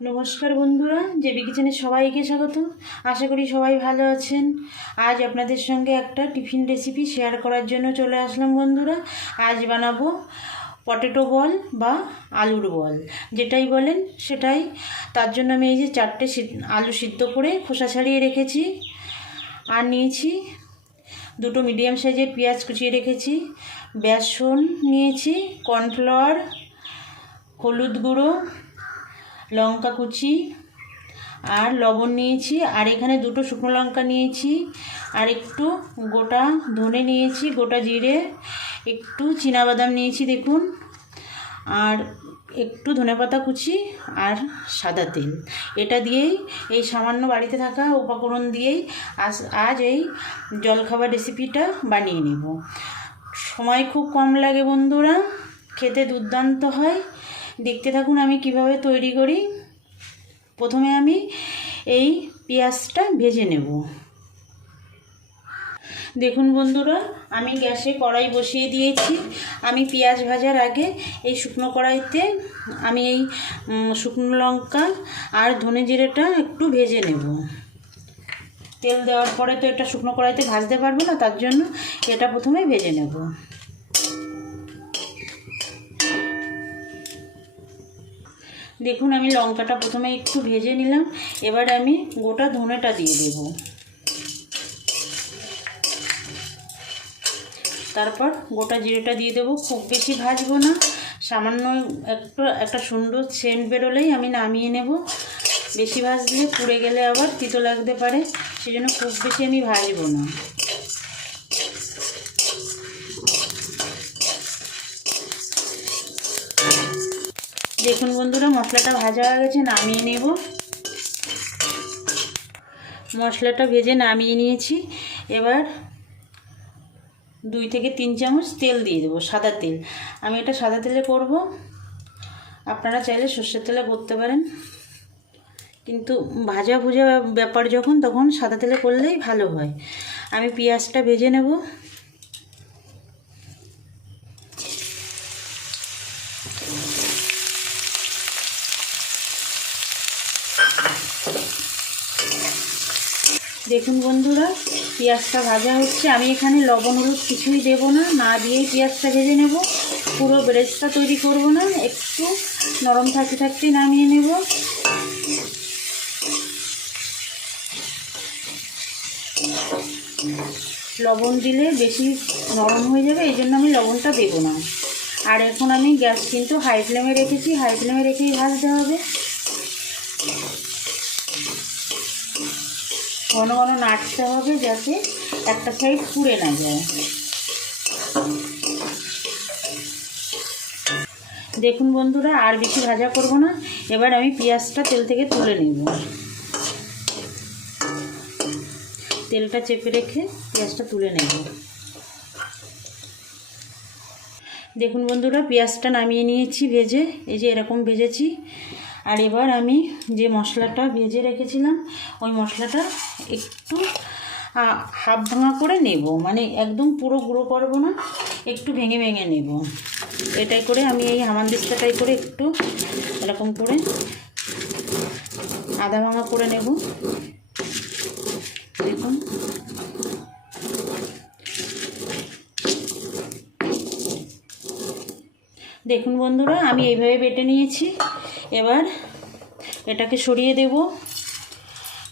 নমস্কার বন্ধুরা, জেবি কিচেনে সবাইকে স্বাগত। আশা করি সবাই ভালো আছেন। আজ আপনাদের সঙ্গে একটা টিফিন রেসিপি শেয়ার করার জন্য চলে আসলাম বন্ধুরা। আজ বানাবো পটেটো বল বা আলুর বল, যেটাই বলেন সেটাই। তার জন্য আমি এই যে 4টে আলু সিদ্ধ করে খোসা ছাড়িয়ে রেখেছি, আর নিয়েছি 2টো মিডিয়াম সাইজের পেঁয়াজ কুচিয়ে রেখেছি, বেসন নিয়েছি, কর্নফ্লাওয়ার, হলুদ গুঁড়ো, লঙ্কা কুচি আর লবণ নিয়েছি, আর এখানে 2টো শুকনো লঙ্কা নিয়েছি, আর একটু গোটা ধনে নিয়েছি, গোটা জিরে, একটু চীনাবাদাম নিয়েছি দেখুন, আর একটু ধনেপাতা কুচি আর সাদা তেল। এটা দিয়েই, এই সামান্য বাড়িতে থাকা উপকরণ দিয়েই আজ এই জলখাবার রেসিপিটা বানিয়ে নেব। সময় খুব কম লাগে বন্ধুরা, খেতে দুর্দান্ত হয়। দেখতে থাকুন আমি কিভাবে তৈরি করি। প্রথমে আমি এই পেঁয়াজটা ভেজে নেব। দেখুন বন্ধুরা, আমি গ্যাসে কড়াই বসিয়ে দিয়েছি। আমি পেঁয়াজ ভাজার আগে এই শুকনো কড়াইতে আমি এই শুকনো লঙ্কা আর ধনে জিরেটা একটু ভেজে নেব। তেল দেওয়ার পরে তো এটা শুকনো কড়াইতে ভাজতে পারবো না, তার জন্য এটা প্রথমে ভেজে নেব। দেখুন আমি লঙ্কাটা প্রথমে একটু ভেজে নিলাম। এবার আমি গোটা ধনেটা দিয়ে দেব, তারপর গোটা জিরেটা দিয়ে দেবো। খুব বেশি ভাজবো না, সামান্য একটা সুন্দর সেন্ট বেরোলেই আমি নামিয়ে নেব। বেশি ভাজলে পুড়ে গেলে আবার তিতো লাগতে পারে, সেজন্য খুব বেশি আমি ভাজবো না। দেখুন বন্ধুরা, মশলাটা ভাজা হয়ে গেছে, নামিয়ে নেব। মশলাটা ভেজে নামিয়ে নিয়েছি। এবার 2 থেকে 3 চামচ তেল দিয়ে দেবো, সাদা তেল। আমি এটা সাদা তেলে করব, আপনারা চাইলে সর্ষের তেলে করতে পারেন, কিন্তু ভাজা ভুজা ব্যাপার যখন, তখন সাদা তেলে করলেই ভালো হয়। আমি পেঁয়াজটা ভেজে নেব। দেখুন বন্ধুরা, পেঁয়াজটা ভাজা হচ্ছে। আমি এখানে লবণ হলুদ কিছুই দেবো না, না দিয়েই পেঁয়াজটা ভেজে নেব। পুরো ব্রেস্টটা তৈরি করব না, একটু নরম থাকতে থাকতেই নামিয়ে নেব। লবণ দিলে বেশি নরম হয়ে যাবে, এই জন্য আমি লবণটা দেবো না। আর এখন আমি গ্যাস কিন্তু হাই ফ্লেমে রেখেছি, হাই ফ্লেমে রেখেই ভাজতে হবে। ঘন ঘন নাড়তে হবে, যাতে একটা সাইড পুড়ে না যায়। দেখুন বন্ধুরা, আর বেশি ভাজা করব না। এবার আমি পেঁয়াজটা তেল থেকে তুলে নেব। তেলটা চেপে রেখে পেঁয়াজটা তুলে নেব। দেখুন বন্ধুরা, পেঁয়াজটা নামিয়ে নিয়েছি ভেজে, এই যে এরকম ভেজেছি। আর এবার আমি যে মশলাটা ভেজে রেখেছিলাম, ওই মশলাটা একটু হাফ ভাঙা করে নেব, মানে একদম পুরো গুঁড়ো করব না, একটু ভেঙে ভেঙে নেব। এটাই করে আমি এই হামানদিস্তাটাই করে একটু এরকম করে আধা ভাঙা করে নেব। দেখুন দেখুন বন্ধুরা, আমি এইভাবে বেটে নিয়েছি। এবার এটাকে সরিয়ে দেব।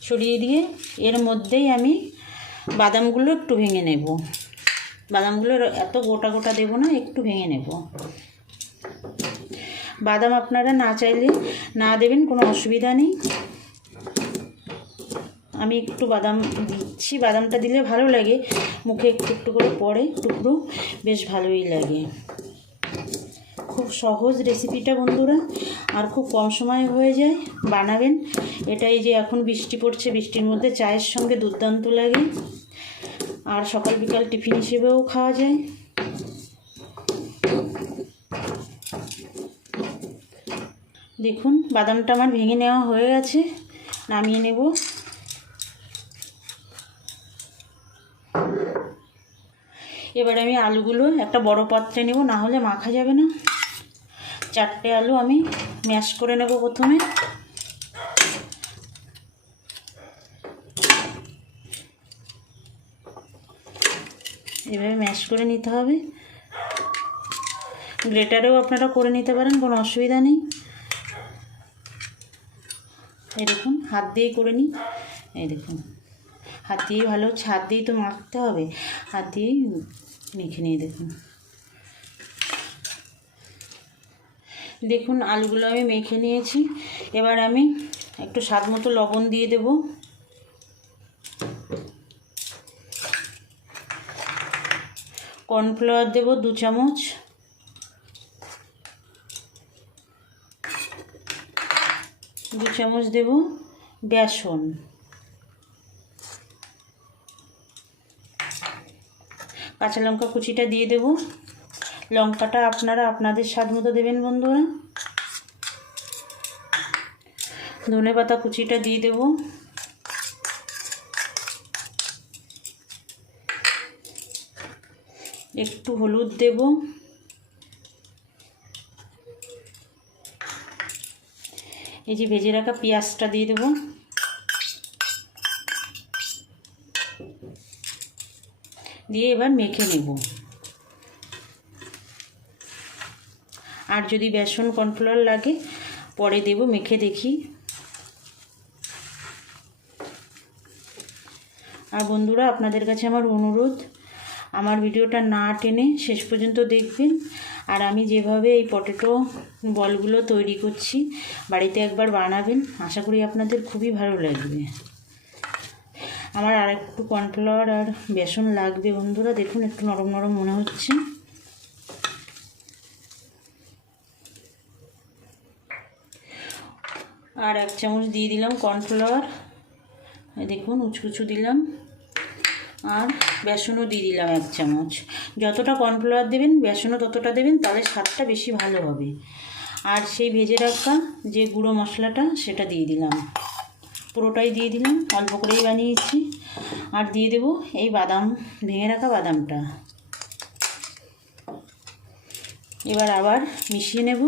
সরিয়ে দিয়ে এর মধ্যেই আমি বাদামগুলো একটু ভেঙে নেব। বাদামগুলো এত গোটা গোটা দেব না, একটু ভেঙে নেব। বাদাম আপনারা না চাইলে না দেবেন, কোনো অসুবিধা নেই। আমি একটু বাদাম দিচ্ছি, বাদামটা দিলে ভালো লাগে, মুখে একটু একটু করে পড়ে টুকরো, বেশ ভালোই লাগে। খুব সহজ রেসিপিটা বন্ধুরা, আর খুব কম সময়ে হয়ে যায়। বানাবেন এটা। এই যে এখন বৃষ্টি পড়ছে, বৃষ্টির মধ্যে চায়ের সঙ্গে দুর্দান্ত লাগে, আর সকাল বিকাল টিফিন হিসেবেও খাওয়া যায়। দেখুন বাদামটা আমার ভেঙে নেওয়া হয়ে গেছে, নামিয়ে নেব। এবার আমি আলুগুলো একটা বড় পাত্রে নেব, না হলে মাখা যাবে না। 4টে আলু আমি ম্যাশ করে নেব প্রথমে। এভাবে ম্যাশ করে নিতে হবে। গ্রেটারেও আপনারা করে নিতে পারেন, কোনো অসুবিধা নেই। এই দেখুন হাত দিয়েই করে নিই। এই দেখুন হাত দিয়েই ভালো হচ্ছে, হাত দিয়েই তো মাখতে হবে, হাত দিয়েই মেখে নিয়ে দেখুন। দেখুন আলুগুলো আমি মেখে নিয়েছি। এবার আমি একটু স্বাদ মতো লবণ দিয়ে দেব। কর্নফ্লাওয়ার দেব 2 চামচ। দু চামচ দেব বেসন। কাঁচা লঙ্কা কুচিটা দিয়ে দেব। লঙ্কাটা আপনারা আপনাদের স্বাদ মতো দেবেন বন্ধুরা। ধনেপাতা কুচিটা দিয়ে দেব। একটু হলুদ দেব। এই যে ভেজে রাখা পেঁয়াজটা দিয়ে দেব। দিয়ে এবার মেখে নেব। আর যদি বেসন কর্নফ্লাওয়ার লাগে পরে দেব, মেখে দেখি। আর বন্ধুরা আপনাদের কাছে আমার অনুরোধ, আমার ভিডিওটা না টেনে শেষ পর্যন্ত দেখবেন। আর আমি যেভাবে এই পটেটো বলগুলো তৈরি করছি বাড়িতে একবার বানাবেন, আশা করি আপনাদের খুবই ভালো লাগবে। আমার আর একটু কর্নফ্লাওয়ার আর বেসন লাগবে বন্ধুরা। দেখুন একটু নরম নরম মনে হচ্ছে। আর 1 চামচ দিয়ে দিলাম কর্নফ্লাওয়ার। দেখুন উঁচু দিলাম। আর বেসনও দিয়ে দিলাম 1 চামচ। যতটা কর্নফ্লাওয়ার দেবেন বেসনও ততটা দেবেন, তাহলে স্বাদটা বেশি ভালো হবে। আর সেই ভেজে রাখা যে গুঁড়ো মশলাটা সেটা দিয়ে দিলাম, পুরোটাই দিয়ে দিলাম, অল্প করেই বানিয়েছি। আর দিয়ে দেব এই বাদাম, ভেঙে রাখা বাদামটা। এবার আবার মিশিয়ে নেব।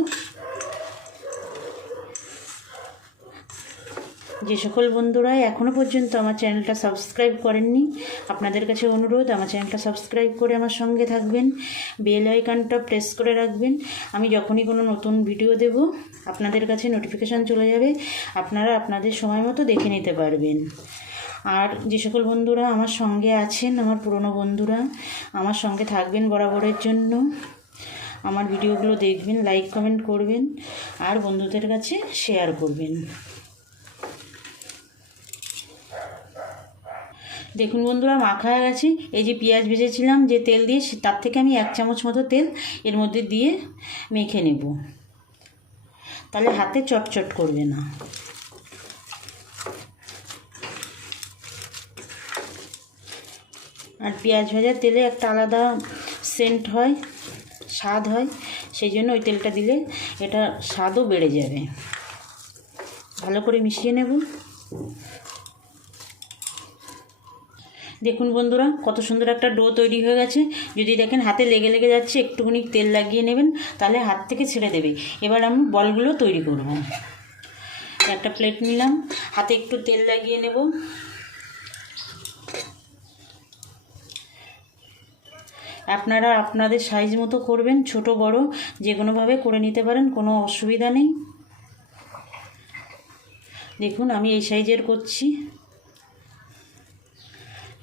যে সকল বন্ধুরা এখনও পর্যন্ত আমার চ্যানেলটা সাবস্ক্রাইব করেননি, আপনাদের কাছে অনুরোধ আমার চ্যানেলটা সাবস্ক্রাইব করে আমার সঙ্গে থাকবেন। বেল আইকনটা প্রেস করে রাখবেন। আমি যখনই কোনো নতুন ভিডিও দেব আপনাদের কাছে নোটিফিকেশান চলে যাবে, আপনারা আপনাদের সময় মতো দেখে নিতে পারবেন। আর যে সকল বন্ধুরা আমার সঙ্গে আছেন, আমার পুরনো বন্ধুরা, আমার সঙ্গে থাকবেন বরাবরের জন্য। আমার ভিডিওগুলো দেখবেন, লাইক কমেন্ট করবেন আর বন্ধুদের কাছে শেয়ার করবেন। দেখুন বন্ধুরা মাখা হয়ে গেছে। এই যে পেঁয়াজ ভেজেছিলাম যে তেল দিয়ে, তার থেকে আমি 1 চামচ মতো তেল এর মধ্যে দিয়ে মেখে নেব, তাহলে হাতে চটচট করবে না। আর পেঁয়াজ ভাজার তেলে একটা আলাদা সেন্ট হয়, স্বাদ হয়, সেই জন্য ওই তেলটা দিলে এটা স্বাদও বেড়ে যাবে। ভালো করে মিশিয়ে নেব। দেখুন বন্ধুরা কত সুন্দর একটা ডো তৈরি হয়ে গেছে। যদি দেখেন হাতে লেগে যাচ্ছে, একটুখানি তেল লাগিয়ে নেবেন, তাহলে হাত থেকে ছেড়ে দেবে। এবার আমি বলগুলো তৈরি করব। একটা প্লেট নিলাম, হাতে একটু তেল লাগিয়ে নেব। আপনারা আপনাদের সাইজ মতো করবেন, ছোট বড় যে কোনোভাবে করে নিতে পারেন, কোনো অসুবিধা নেই। দেখুন আমি এই সাইজের করছি।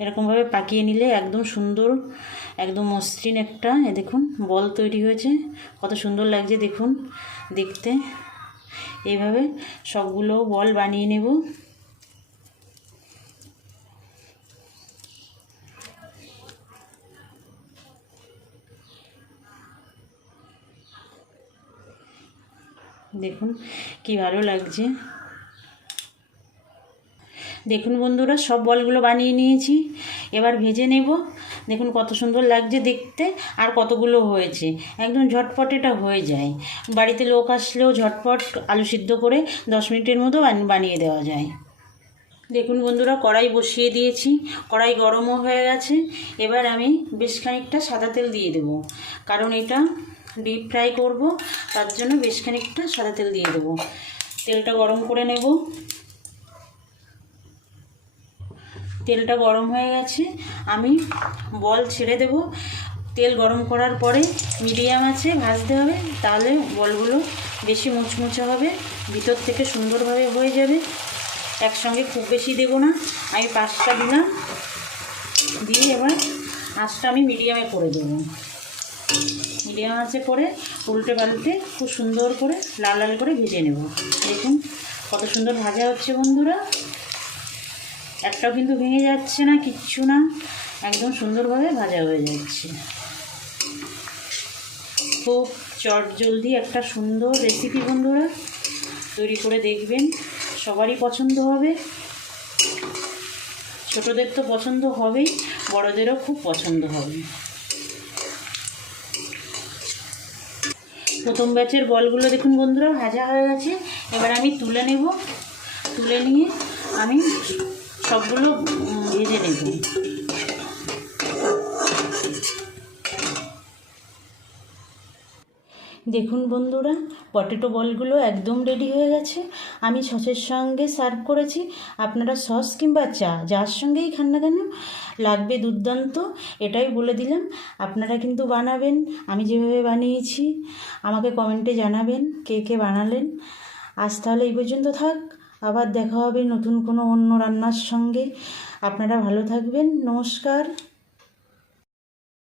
এরকমভাবে পাকিয়ে নিলে একদম সুন্দর, একদম মসৃণ একটা দেখুন বল তৈরি হয়েছে। কত সুন্দর লাগছে দেখুন দেখতে। এইভাবে সবগুলো বল বানিয়ে নেব। দেখুন কি ভালো লাগছে। দেখুন বন্ধুরা সব বলগুলো বানিয়ে নিয়েছি, এবার ভেজে নেব। দেখুন কত সুন্দর লাগছে দেখতে, আর কতগুলো হয়েছে। একদম ঝটপট এটা হয়ে যায়। বাড়িতে লোক আসলেও ঝটপট আলু সিদ্ধ করে 10 মিনিটের মতো বানিয়ে দেওয়া যায়। দেখুন বন্ধুরা কড়াই বসিয়ে দিয়েছি, কড়াই গরমও হয়ে গেছে। এবার আমি বেশ খানিকটা সাদা তেল দিয়ে দেব, কারণ এটা ডিপ ফ্রাই করব, তার জন্য বেশ খানিকটা সাদা তেল দিয়ে দেব। তেলটা গরম করে নেব। তেলটা গরম হয়ে গেছে, আমি বল ছেড়ে দেব। তেল গরম করার পরে মিডিয়াম আছে ভাজতে হবে, তাহলে বলগুলো বেশি মুচমুচে হবে, ভিতর থেকে সুন্দরভাবে হয়ে যাবে। একসঙ্গে খুব বেশি দেব না, আমি 5টা দিলাম, দিয়ে এবার আঁচটা আমি মিডিয়ামে করে দেবো। মিডিয়াম আঁচে করে উল্টে পাল্টে খুব সুন্দর করে লাল লাল করে ভেজে নেব। দেখুন কত সুন্দর ভাজা হচ্ছে বন্ধুরা, একটাও কিন্তু ভেঙে যাচ্ছে না, কিচ্ছু না, একদম সুন্দরভাবে ভাজা হয়ে যাচ্ছে। খুব চটজলদি একটা সুন্দর রেসিপি বন্ধুরা, তৈরি করে দেখবেন, সবারই পছন্দ হবে। ছোটদের তো পছন্দ হবেই, বড়দেরও খুব পছন্দ হবে। প্রথম ব্যাচের বলগুলো দেখুন বন্ধুরা ভাজা হয়ে গেছে, এবার আমি তুলে নেব। তুলে নিয়ে আমি সবগুলো ভেজে নেব। দেখুন বন্ধুরা, পটেটো বলগুলো একদম রেডি হয়ে গেছে। আমি সসের সঙ্গে সার্ভ করেছি। আপনারা সস কিংবা চা যার সঙ্গেই খান না কেন লাগবে দুর্দান্ত, এটাই বলে দিলাম। আপনারা কিন্তু বানাবেন, আমি যেভাবে বানিয়েছি। আমাকে কমেন্টে জানাবেন কে কে বানালেন। আজ তাহলে এই পর্যন্ত থাক, আবার দেখা হবে নতুন কোনো অন্য রান্নার সঙ্গে। আপনারা ভালো থাকবেন, নমস্কার।